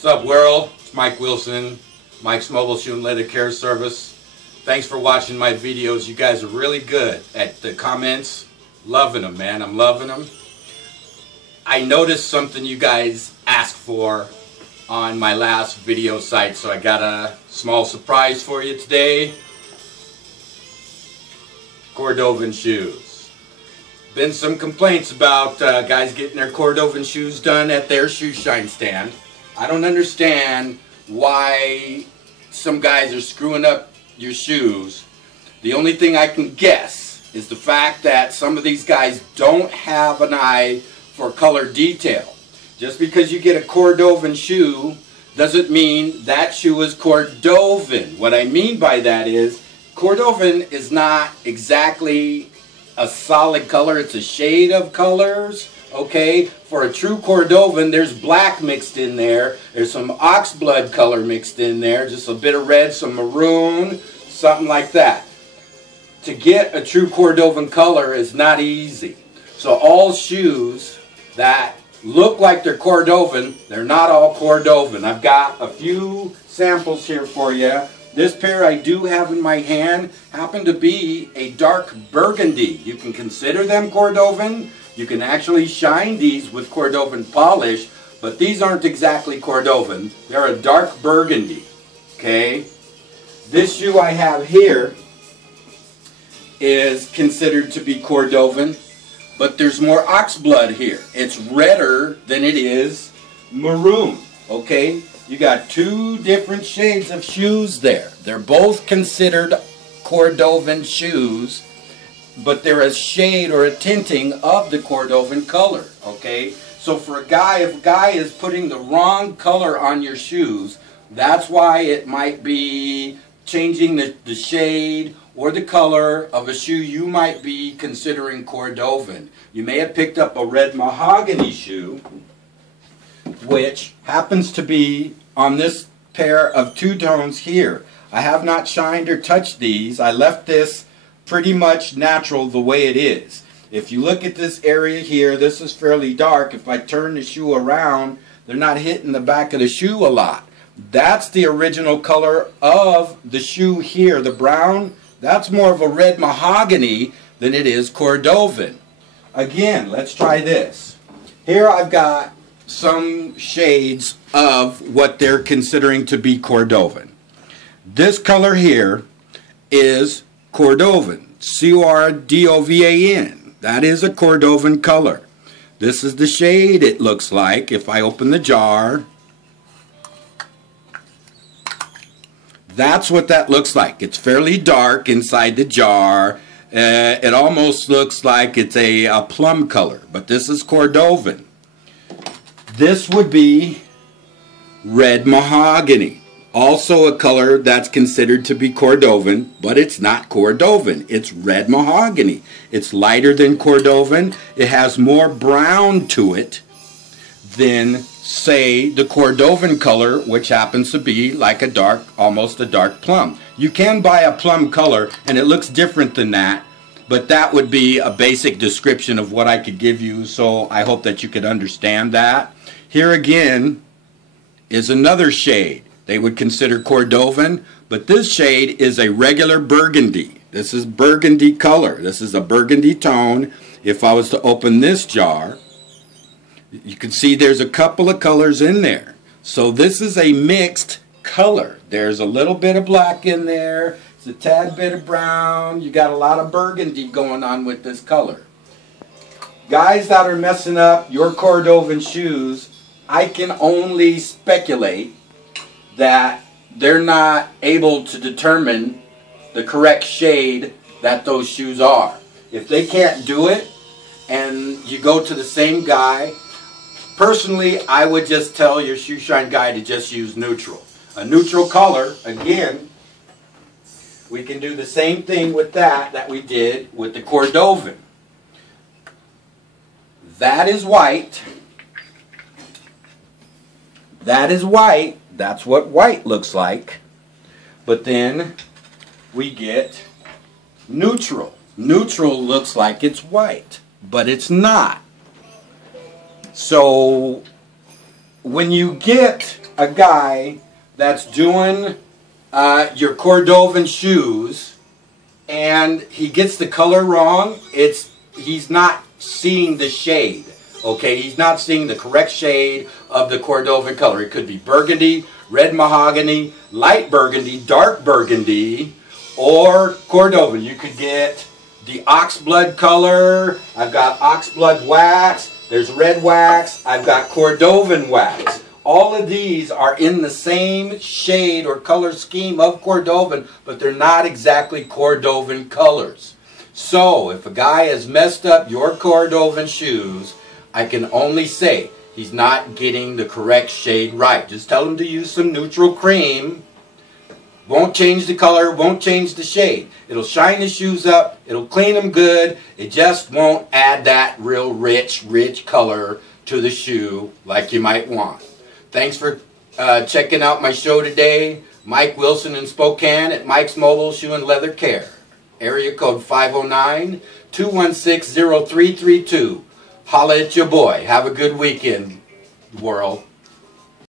What's up, world? It's Mike Wilson, Mike's Mobile Shoe and Leather Care Service. Thanks for watching my videos. You guys are really good at the comments. Loving them, man. I'm loving them. I noticed something you guys asked for on my last video site, so I got a small surprise for you today. Cordovan shoes. Been some complaints about guys getting their Cordovan shoes done at their shoe shine stand. I don't understand why some guys are screwing up your shoes. The only thing I can guess is the fact that some of these guys don't have an eye for color detail. Just because you get a Cordovan shoe doesn't mean that shoe is Cordovan. What I mean by that is Cordovan is not exactly a solid color. It's a shade of colors. Okay, for a true Cordovan, there's black mixed in there. There's some oxblood color mixed in there. Just a bit of red, some maroon, something like that. To get a true Cordovan color is not easy. So all shoes that look like they're Cordovan, they're not all Cordovan. I've got a few samples here for you. This pair I do have in my hand happen to be a dark burgundy. You can consider them Cordovan. You can actually shine these with Cordovan polish, but these aren't exactly Cordovan. They're a dark burgundy. Okay? This shoe I have here is considered to be Cordovan, but there's more oxblood here. It's redder than it is maroon. Okay? You got two different shades of shoes there. They're both considered Cordovan shoes, but they're a shade or a tinting of the Cordovan color. Okay? So for a guy, if a guy is putting the wrong color on your shoes, that's why it might be changing the shade or the color of a shoe you might be considering Cordovan. You may have picked up a red mahogany shoe, which happens to be on this pair of two tones here. I have not shined or touched these. I left this pretty much natural the way it is. If you look at this area here, this is fairly dark. If I turn the shoe around, they're not hitting the back of the shoe a lot. That's the original color of the shoe here. The brown, that's more of a red mahogany than it is Cordovan. Again, let's try this. Here I've got some shades of what they're considering to be Cordovan. This color here is Cordovan, C-O-R-D-O-V-A-N. That is a Cordovan color. This is the shade it looks like if I open the jar. That's what that looks like. It's fairly dark inside the jar. It almost looks like it's a plum color, but this is Cordovan. This would be red mahogany. Also a color that's considered to be Cordovan, but it's not Cordovan. It's red mahogany. It's lighter than Cordovan. It has more brown to it than, say, the Cordovan color, which happens to be like a dark, almost a dark plum. You can buy a plum color, and it looks different than that, but that would be a basic description of what I could give you, so I hope that you could understand that. Here again is another shade. They would consider Cordovan, but this shade is a regular burgundy. This is burgundy color. This is a burgundy tone. If I was to open this jar, you can see there's a couple of colors in there. So this is a mixed color. There's a little bit of black in there. It's a tad bit of brown. You got a lot of burgundy going on with this color. Guys that are messing up your Cordovan shoes, I can only speculate that they're not able to determine the correct shade that those shoes are. If they can't do it and you go to the same guy, personally I would just tell your shoe shine guy to just use neutral. A neutral color, again, we can do the same thing with that we did with the Cordovan. That is white. That is white. That's what white looks like. But then we get neutral. Neutral looks like it's white, but it's not. So when you get a guy that's doing your Cordovan shoes and he gets the color wrong, he's not seeing the shade. Okay, he's not seeing the correct shade of the Cordovan color. It could be burgundy, red mahogany, light burgundy, dark burgundy, or Cordovan. You could get the oxblood color. I've got oxblood wax. There's red wax. I've got Cordovan wax. All of these are in the same shade or color scheme of Cordovan, but they're not exactly Cordovan colors. So, if a guy has messed up your Cordovan shoes, I can only say he's not getting the correct shade right. Just tell him to use some neutral cream. Won't change the color, won't change the shade. It'll shine his shoes up, it'll clean them good. It just won't add that real rich color to the shoe like you might want. Thanks for checking out my show today. Mike Wilson in Spokane at Mike's Mobile Shoe and Leather Care. Area code 509-216-0332. Holla at your boy. Have a good weekend, world.